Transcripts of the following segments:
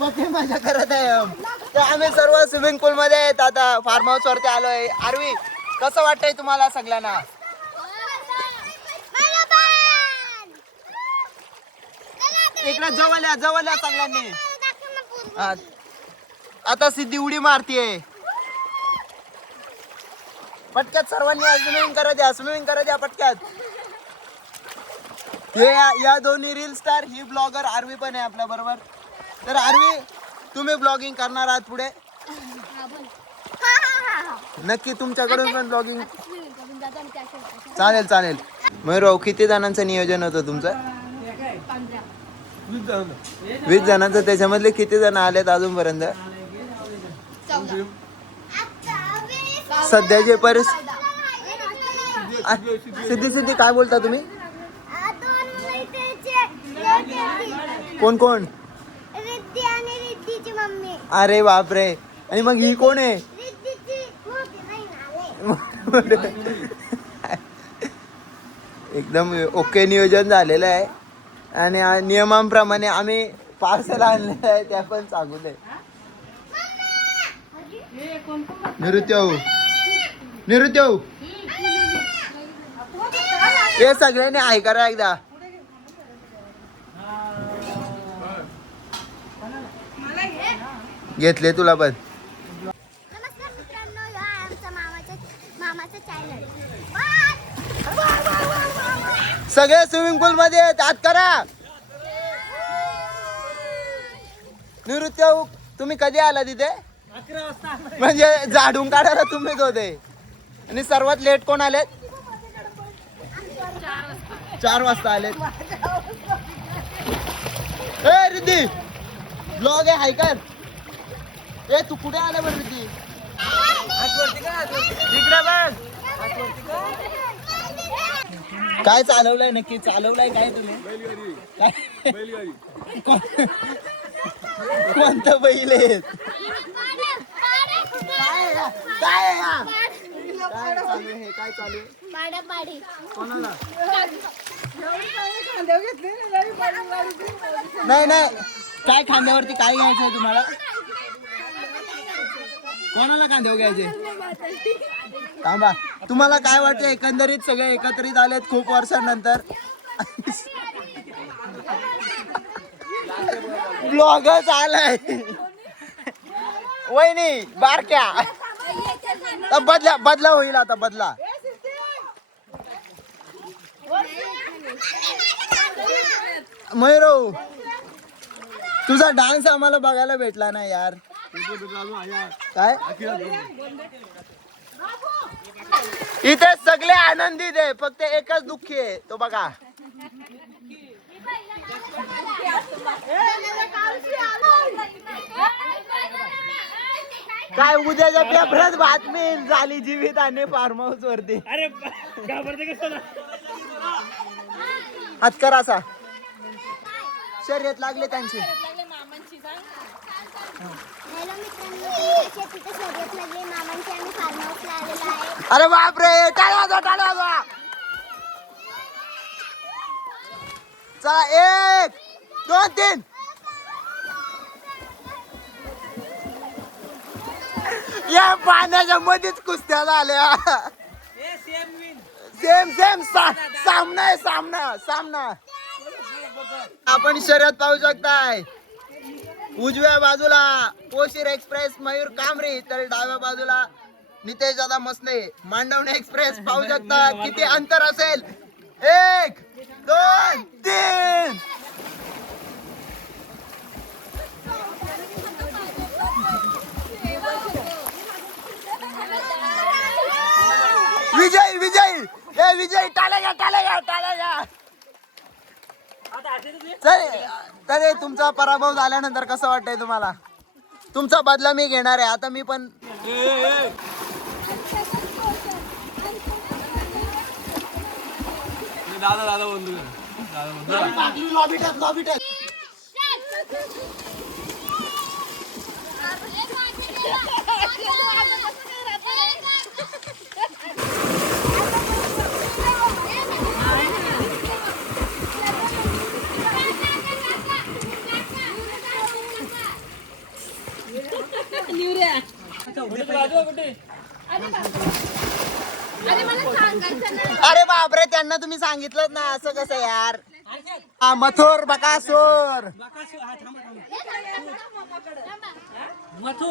पक्की मजा करत आहे. तर आम्ही सर्व स्विमिंग पूल मध्ये आहेत. आता फार्म हाऊस वरती आलोय. आरवी, कसं वाटतंय तुम्हाला सगळ्यांना? इकडे जवळ या सगळ्यांनी. आता सिद्धी उडी मारतीये. पटक्यात सर्वांनी स्विमिंग करत या पटक्यात. हे या दोन्ही रील स्टार, ही ब्लॉगर आरवी पण आहे आपल्या बरोबर. तर आरवी, तुम्ही ब्लॉगिंग करणार आहात पुढे? नक्की तुमच्याकडून पण ब्लॉगिंग चालेल. मयूर, किती जणांचं नियोजन होतं तुमचं? 20 जणांचं. त्याच्यामधले किती जण आलेत अजूनपर्यंत? सध्याचे सिद्धी काय बोलता तुम्ही? कोण? अरे बापरे. आणि मग ही कोण आहे? एकदम ओके नियोजन झालेलं आहे. आणि नियमांप्रमाणे आम्ही पार्सल आणलेलं आहे, त्या पण सांगू दे. निरुत्य हे सगळ्यांनी ऐका एकदा. घेतले तुला पण. नमस्कार मित्रांनो, आमचा मामाचा चॅनल. सगळे स्विमिंग पूल मध्ये आत करा. निवृत्ती, तुम्ही कधी आला तिथे? 11 वाजता. म्हणजे झाडून काढायला तुम्हीच होते. आणि सर्वात लेट कोण आलेत? 4 वाजता आलेत. ए रिद्धी, ब्लॉग आहे हायकर. ए तू कुठे आला बरं रिद्धी? इकडे बघ. काय चालवलंय नक्की? चालवलंय काय तुम्ही? कोणतं बैल आहेत? काय चालू आहे? काय चालू आहे? कोणाला? नाही काय खांद्यावरती काय घ्यायचं तुम्हाला? कोणाला खांद्यावर घ्यायचे? थांबा, तुम्हाला काय वाटतं? एकंदरीत सगळे एकत्रित आलेत खूप वर्षांनंतर. ब्लॉगच आलाय. वहिनी बारक्या. बदला होईल आता. बदला. मयूर, तुझा डान्स आम्हाला बघायला भेटला नाही यार. काय इथे सगळे आनंदित आहे, फक्त एकच दुःखी आहे. तो बघा. काय उद्याच्या पेपरात बातमी झाली जीवित आणि फार्म हाऊस वरती. अरे घाबरते कसं? हातकरा असा शर्यत लागले त्यांची. हॅलो मित्रांनो, तिथे शर्यत लागली मामांची. आम्ही फार्म हाऊसला आलेलो आहे. अरे बापरे. टाळा. चला 1 2 3. या पाण्याच्या मध्येच कुस्त्या झाल्या. सेम सामना. आपण शर्यत पाहू शकताय. उजव्या बाजूला पोशीर एक्सप्रेस मयूर कामरी, तर डाव्या बाजूला नितेश दादा मसले मांडवणे एक्सप्रेस. पाहू शकता किती अंतर असेल. 1 2 3. विजय टाळ्या. तर तुमचा पराभव झाल्यानंतर कसं वाटतंय तुम्हाला? तुमचा बदला मी घेणार आहे. आता मी पण दादा बंधू लॉबी अरे बापरे, त्यांना तुम्ही सांगितलं ना, असं कसं यार. हा, मथुर बकासूर.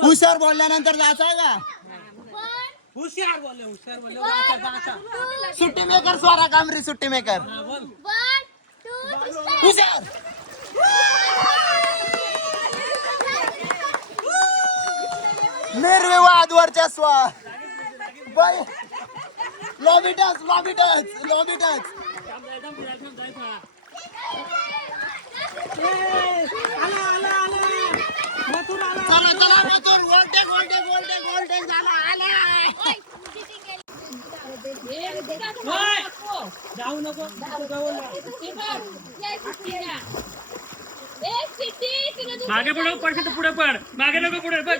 हुशार बोलल्यानंतर जायचं का? हुशार बोलले. सुट्टी मेकर स्वरा कामरी, सुट्टी मेकर. हुशार. निर्विवाद वर्चस्व. Lobby touch. चला मथुर, वोल्टेज झाला. जाऊ नको. मागे पुढे पडशील तर पुढे पड. मागे नको पुढे पड.